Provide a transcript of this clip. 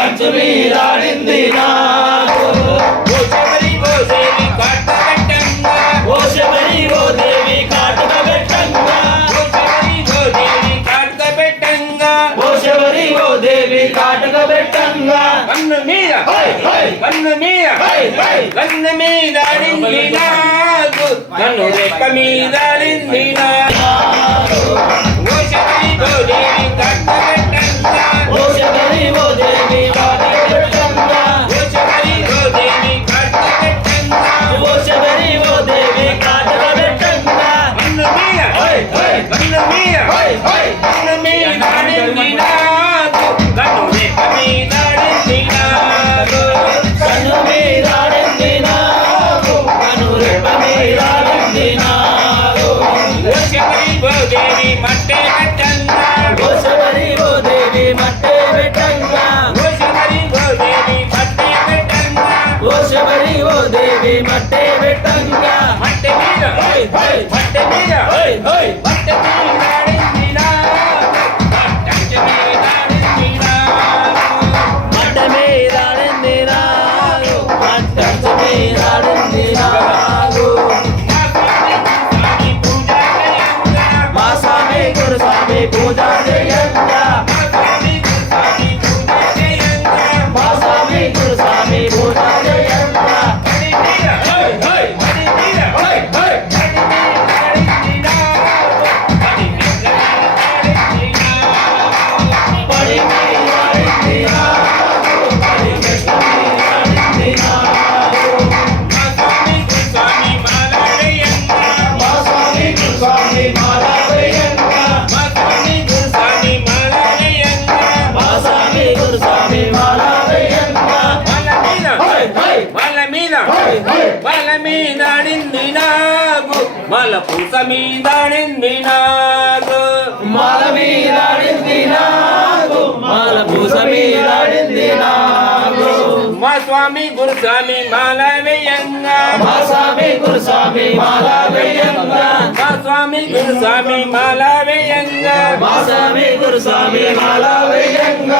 కంచు మీదాడింది నాకు ఓ శబరి ఓ దేవి కాటుక పెట్టంగా ఓ శబరి ఓ దేవి కాటుక పెట్టంగా ఓ శబరి ఓ దేవి కాటుక పెట్టంగా ఓ శబరి ఓ దేవి కాటుక పెట్టంగా కన్ను మీద కన్ను మీద కన్ను మీద ఆడింది నాకు కన్ను రెక్క మీద ఆడింది నాకు ఓ శబరి ఓ దేవి కాటుక పెట్టంగా ఓ శబరి ఓ దేవి కాటుక పెట్టంగా ఓ శబరి ఓ దేవి కాటుక పెట్టంగా ఓ శబరి ఓ దేవి కాటుక పెట్టంగా కన్ను మీద కన్ను మీద కన్ను మీద ఆడింది నాకు కన్ను రెక్క మీద ఆడింది నాకు కన్ను మీదాడింది నాకు కన్ను రెప్ప మీదాడింది నాకు ఓ శబరి ఓ దేవి మట్టే పెట్టంగా ఓ శబరి ఓ దేవి మట్టే పెట్టంగా ఓ శబరి ఓ దేవి మట్టే పెట్టంగా ఓ శబరి ఓ దేవి మట్టే పెట్టంగా మట్టె మీద మట్టె మీద మట్టె మీద ఆడింది నాకు మట్టె మీద ఆడింది నాకు మట్ట మీదాడింది నాకు మట్టంచు మీదాడింది నాకు మా స్వామి గురుస్వామి పూజ చేయంగా మా స్వామి గురుస్వామి పూజ చేయంగా మా స్వామి గురుస్వామి పూజ చేయంగా మా స్వామి గురుస్వామి పూజ చేయంగా మడి మీద మడి మీద మడి మీద ఆడింది నాకు మడి మీద ఆడింది నాకు పడి మీదాడింది నాకు పడి మెట్ట మీదాడింది నాకు మా స్వామి గురుస్వామి మాల వేయంగా మా స్వామి గురుస్వామి మాల వేయంగా మా స్వామి గురుస్వామి మాల వేయంగా మా స్వామి గురుస్వామి మాల వేయంగా వాళ్ళ మీద వాళ్ళ మీద ఆడింది నాకు వాళ్ళ పూస మీద ఆడింది నాకు మాల మీదాడింది నాకు మాల పూస మీదాడింది నాకు మా స్వామి గురుస్వామి మాల వేయంగా మా స్వామి గురుస్వామి మాల వేయంగా మా స్వామి గురుస్వామి మాల వేయంగా మా స్వామి గురుస్వామి మాల వేయంగా